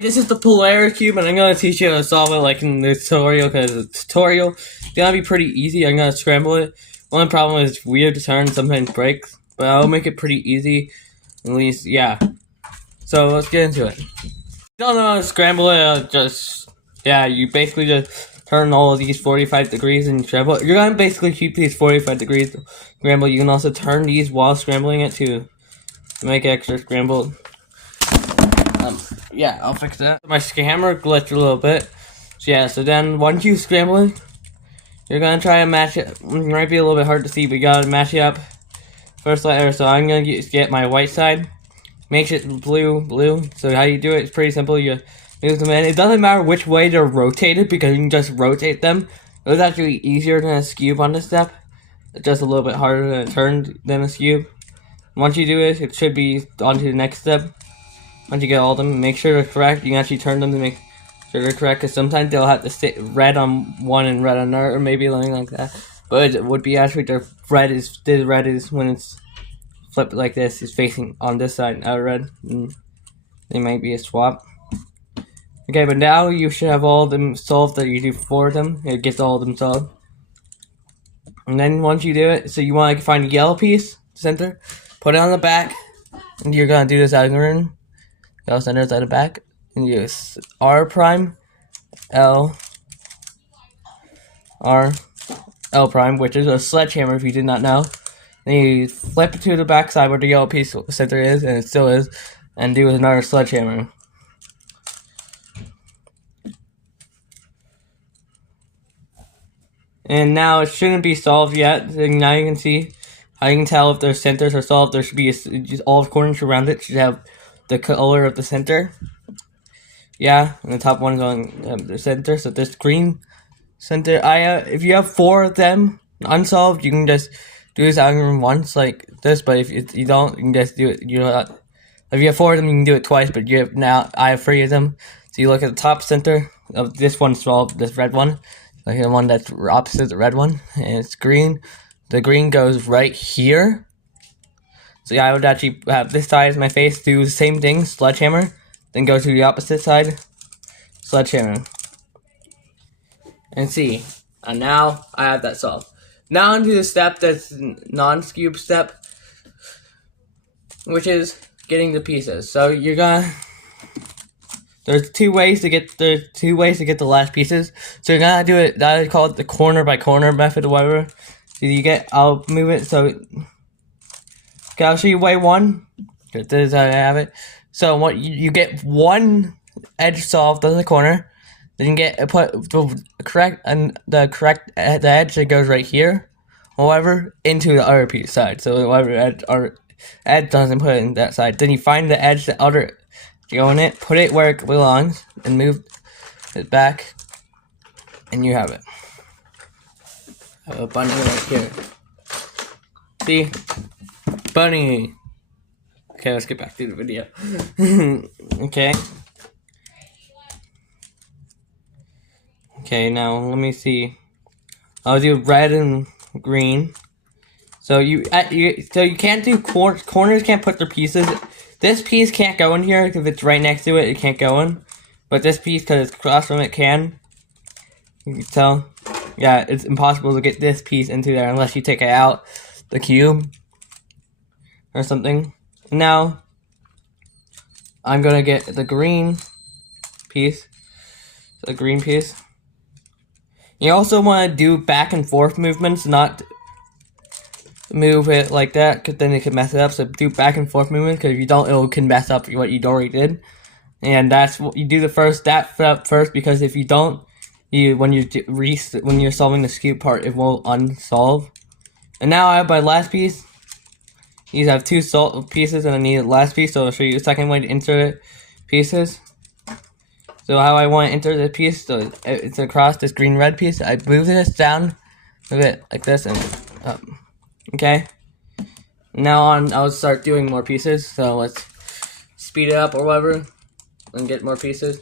This is the Polaris cube, and I'm gonna teach you how to solve it like in the tutorial, because the tutorial is gonna be pretty easy. I'm gonna scramble it. Only problem is it's weird to turn, sometimes breaks, but I'll make it pretty easy, at least, yeah. So let's get into it. If you don't know how to scramble it, you basically just turn all of these 45 degrees and scramble it. You're gonna basically keep these 45 degrees scrambled. You can also turn these while scrambling it to make it extra scrambled. Yeah, I'll fix that. My camera glitched a little bit. So then once you scramble it, you're gonna try to match it. It might be a little bit hard to see, but you gotta match it up. First letter, so I'm gonna get my white side. Make it blue. So how you do it is pretty simple. You move them in. It doesn't matter which way they're rotated because you can just rotate them. It was actually easier than a skewb on this step. It's just a little bit harder to turn than a skewb. Once you do it, it should be on to the next step. Once you get all of them, make sure they're correct. You can actually turn them to make sure they're correct, because sometimes they'll have to sit red on one and red on another, or maybe something like that. But it would be actually the red is when it's flipped like this, is facing on this side, not red. And they might be a swap. Okay, but now you should have all of them solved that you do for them. It gets all of them solved. And then once you do it, so you want to find a yellow piece, center, put it on the back, and you're gonna do this algorithm. Yellow center is at the back, and use R prime, L prime, which is a sledgehammer if you did not know. Then you flip it to the back side where the yellow piece center is, and it still is, and do another sledgehammer. And now it shouldn't be solved yet. And now you can see how you can tell if their centers are solved. There should be just all the corners around it should have the color of the center. Yeah, and the top one is on the center. So this green center. If you have 4 of them unsolved, you can just do this algorithm once like this. But if you don't, you can just do it. If you have 4 of them, you can do it twice. But I have 3 of them. So you look at the top center of this one solved. This red one, like the one that's opposite the red one, and it's green. The green goes right here. So yeah, I would actually have this side as my face, do the same thing, sledgehammer, then go to the opposite side, sledgehammer. And see, and now I have that solved. Now into the step that's non-skewb step, which is getting the pieces. So you're gonna, there's two ways to get the last pieces. So you're gonna do it, that is called the corner by corner method or whatever. So I'll move it so. Okay, I'll show you way one. This is how I have it. So what you get one edge solved on the corner, then you get the edge that goes right here, however, into the other piece side. So whatever edge doesn't put it in that side. Then you find the edge, the other, go in it, put it where it belongs, and move it back, and you have it. I have a bunny right here. See? Bunny. Okay, let's get back to the video. Okay. Okay, now let me see. I'll do red and green. So you can't do corners. Can't put their pieces. This piece can't go in here because it's right next to it. It can't go in. But this piece, because it's across from it, can. You can tell. Yeah, it's impossible to get this piece into there unless you take it out the cube or something. Now I'm gonna get the green piece. You also want to do back and forth movements, not move it like that, because then it can mess it up. So do back and forth movements, because if you don't, it can mess up what you already did. And that's what you do that step first, because if you don't, when you're solving the skewb part, it will unsolve. And now I have my last piece. These have 2 pieces, and I need the last piece, so I'll show you the second way to insert pieces. So how I want to enter the piece, so it's across this green-red piece. I move this down, move it like this, and up. Okay? Now I'll start doing more pieces, so let's speed it up or whatever, and get more pieces.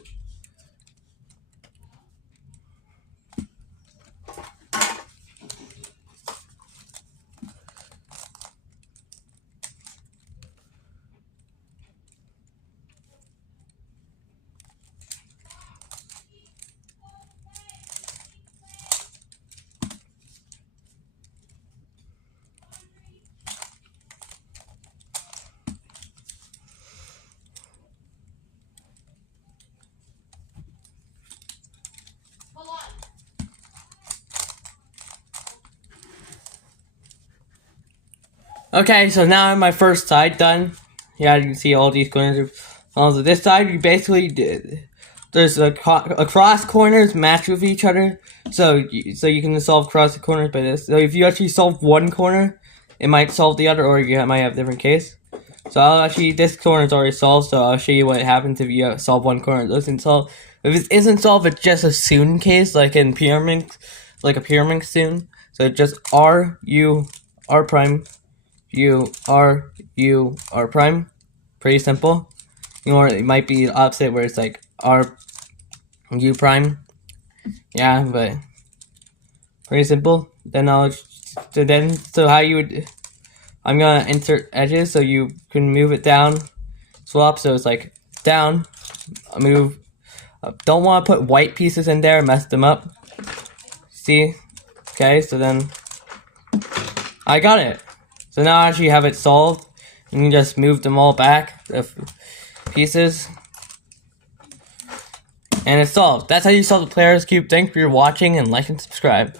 Okay, so now I have my first side done. Yeah, you can see all these corners. Also, this side, you basically did. There's across corners match with each other, so you can solve cross the corners by this. So if you actually solve one corner, it might solve the other, or you might have a different case. So this corner is already solved, so I'll show you what happens if you solve one corner. It doesn't solve. If it isn't solved, it's just a soon case, like in pyramid, like a pyramid soon. So just R U R prime, U R U R prime. Pretty simple. Or it might be the opposite, where it's like R U prime. Yeah, but pretty simple. Then so how you would. I'm gonna insert edges so you can move it down, swap, so it's like down, move. Don't want to put white pieces in there, mess them up. See? Okay, so then I got it. So now I actually have it solved. You can just move them all back, the pieces. And it's solved. That's how you solve the Polaris cube. Thanks for watching, and like and subscribe.